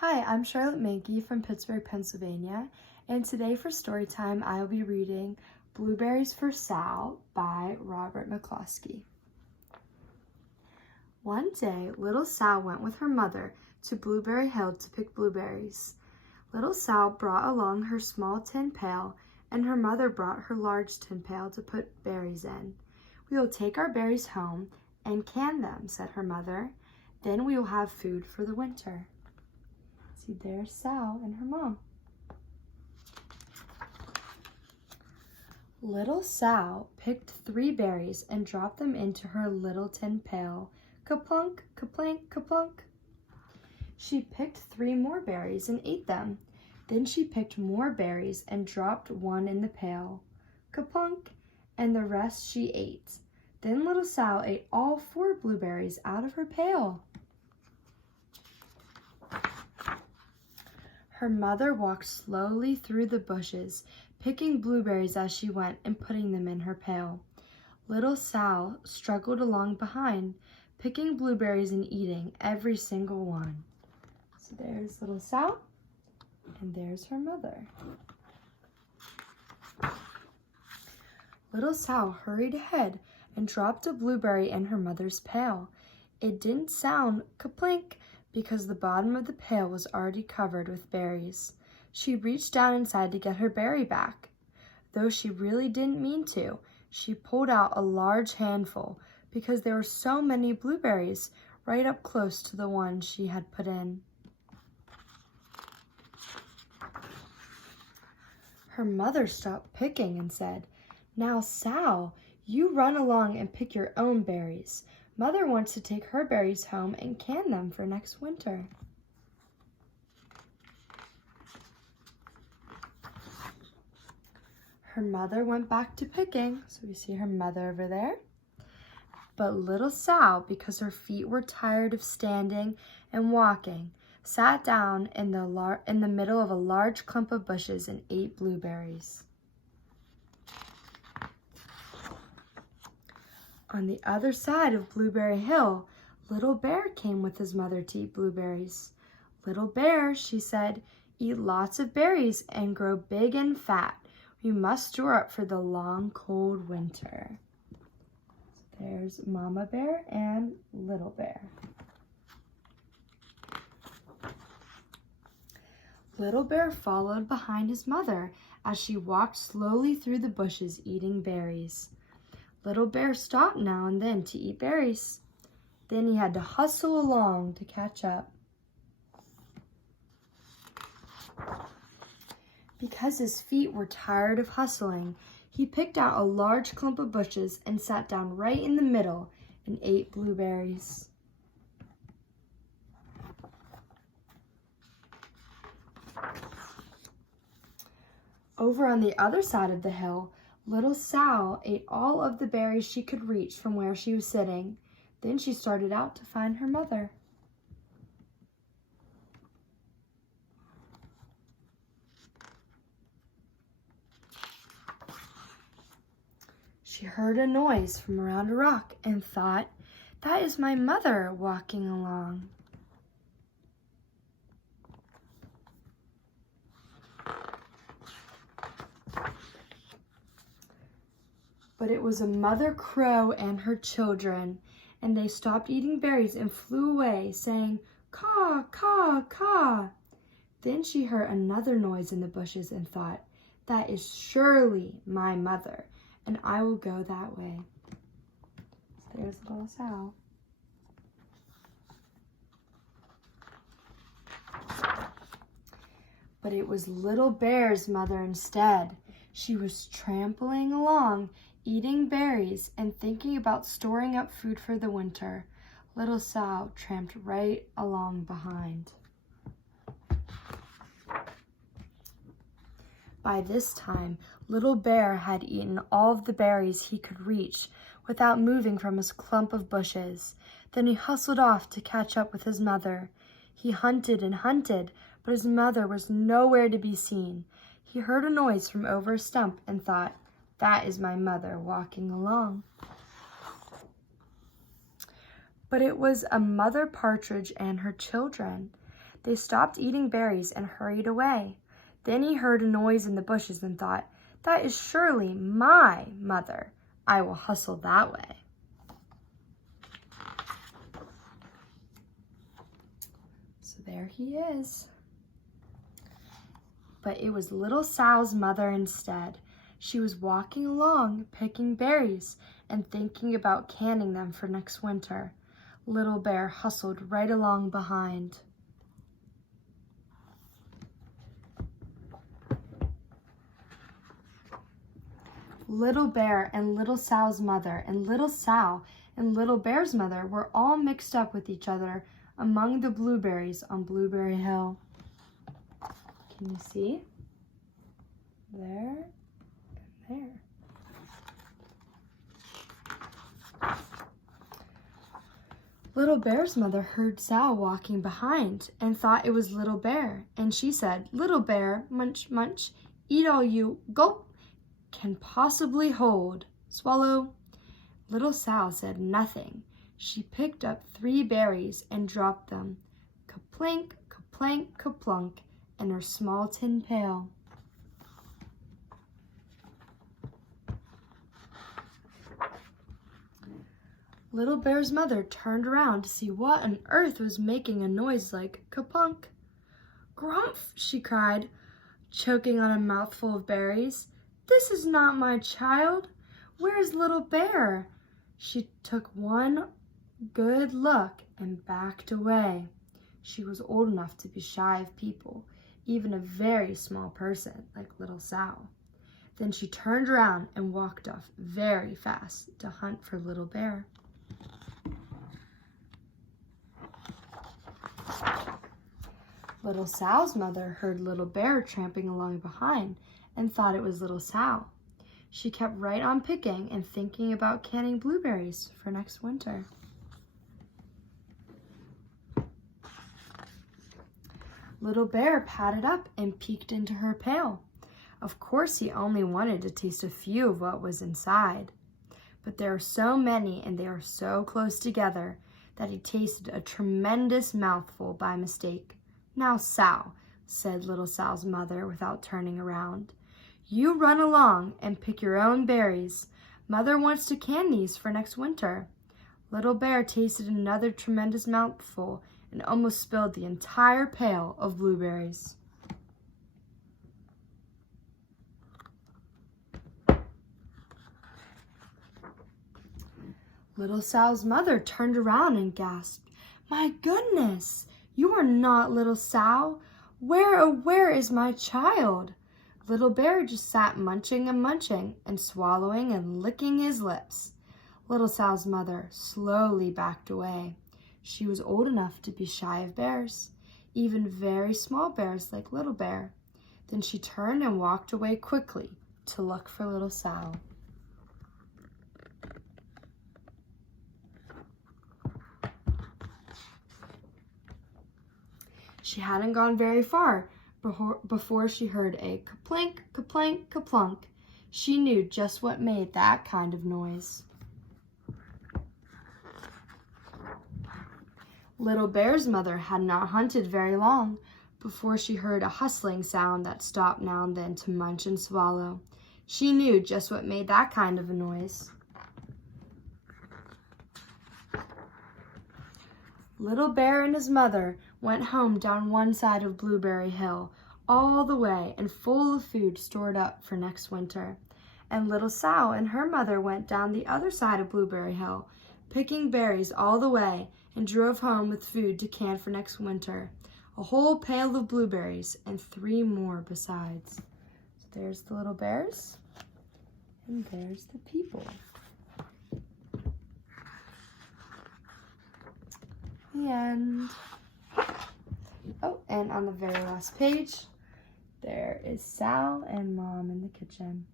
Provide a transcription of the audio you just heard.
Hi, I'm Charlotte Menke from Pittsburgh, Pennsylvania, and today for Storytime I will be reading Blueberries for Sal by Robert McCloskey. One day, little Sal went with her mother to Blueberry Hill to pick blueberries. Little Sal brought along her small tin pail, and her mother brought her large tin pail to put berries in. "We will take our berries home and can them," said her mother. "Then we will have food for the winter." See, there's Sal and her mom. Little Sal picked 3 berries and dropped them into her little tin pail. Ka-plunk, ka-plank, ka-plunk. She picked 3 more berries and ate them. Then she picked more berries and dropped 1 in the pail. Ka-plunk, and the rest she ate. Then little Sal ate all 4 blueberries out of her pail. Her mother walked slowly through the bushes, picking blueberries as she went and putting them in her pail. Little Sal struggled along behind, picking blueberries and eating every single one. So there's little Sal, and there's her mother. Little Sal hurried ahead and dropped a blueberry in her mother's pail. It didn't sound ka-plink, because the bottom of the pail was already covered with berries. She reached down inside to get her berry back. Though she really didn't mean to, she pulled out a large handful because there were so many blueberries right up close to the one she had put in. Her mother stopped picking and said, "Now, Sal, you run along and pick your own berries. Mother wants to take her berries home and can them for next winter." Her mother went back to picking, so we see her mother over there. But little Sal, because her feet were tired of standing and walking, sat down in the middle of a large clump of bushes and ate blueberries. On the other side of Blueberry Hill, Little Bear came with his mother to eat blueberries. "Little Bear," she said, "eat lots of berries and grow big and fat. We must store up for the long, cold winter." So there's Mama Bear and Little Bear. Little Bear followed behind his mother as she walked slowly through the bushes eating berries. Little Bear stopped now and then to eat berries. Then he had to hustle along to catch up. Because his feet were tired of hustling, he picked out a large clump of bushes and sat down right in the middle and ate blueberries. Over on the other side of the hill, little Sal ate all of the berries she could reach from where she was sitting. Then she started out to find her mother. She heard a noise from around a rock and thought, "That is my mother walking along." But it was a mother crow and her children, and they stopped eating berries and flew away, saying, "Caw, caw, caw." Then she heard another noise in the bushes and thought, "That is surely my mother, and I will go that way." So there's little Sal. But it was Little Bear's mother instead. She was trampling along, eating berries and thinking about storing up food for the winter. Little Sal tramped right along behind. By this time, Little Bear had eaten all of the berries he could reach without moving from his clump of bushes. Then he hustled off to catch up with his mother. He hunted and hunted, but his mother was nowhere to be seen. He heard a noise from over a stump and thought, "That is my mother walking along." But it was a mother partridge and her children. They stopped eating berries and hurried away. Then he heard a noise in the bushes and thought, "That is surely my mother. I will hustle that way." So there he is. But it was little Sal's mother instead. She was walking along, picking berries and thinking about canning them for next winter. Little Bear hustled right along behind. Little Bear and little Sal's mother and little Sal and little Bear's mother were all mixed up with each other among the blueberries on Blueberry Hill. Can you see? There and there. Little Bear's mother heard Sal walking behind and thought it was Little Bear, and she said, "Little Bear, munch, munch, eat all you, gulp, can possibly hold. Swallow." Little Sal said nothing. She picked up 3 berries and dropped them, ka-plink, ka-plank, ka-plunk, in her small tin pail. Little Bear's mother turned around to see what on earth was making a noise like ka-plunk. "Grumph!" she cried, choking on a mouthful of berries. "This is not my child. Where's Little Bear?" She took one good look and backed away. She was old enough to be shy of people, even a very small person like little Sal. Then she turned around and walked off very fast to hunt for Little Bear. Little Sal's mother heard Little Bear tramping along behind and thought it was little Sal. She kept right on picking and thinking about canning blueberries for next winter. Little Bear padded up and peeked into her pail. Of course, he only wanted to taste a few of what was inside. But there are so many and they are so close together that he tasted a tremendous mouthful by mistake. "Now, Sal," said little Sal's mother without turning around, "you run along and pick your own berries. Mother wants to can these for next winter." Little Bear tasted another tremendous mouthful and almost spilled the entire pail of blueberries. Little Sal's mother turned around and gasped, "My goodness, you are not little Sal. Where, oh, where is my child?" Little Bear just sat munching and swallowing and licking his lips. Little Sal's mother slowly backed away. She was old enough to be shy of bears, even very small bears like Little Bear. Then she turned and walked away quickly to look for little Sal. She hadn't gone very far before she heard a ka-plink, ka-plank, ka-plunk. She knew just what made that kind of noise. Little Bear's mother had not hunted very long before she heard a hustling sound that stopped now and then to munch and swallow. She knew just what made that kind of a noise. Little Bear and his mother went home down one side of Blueberry Hill, all the way and full of food stored up for next winter. And little Sal and her mother went down the other side of Blueberry Hill, picking berries all the way, and drove home with food to can for next winter. A whole pail of blueberries and 3 more besides. So there's the little bears, and there's the people. The end. Oh, and on the very last page, there is Sal and Mom in the kitchen.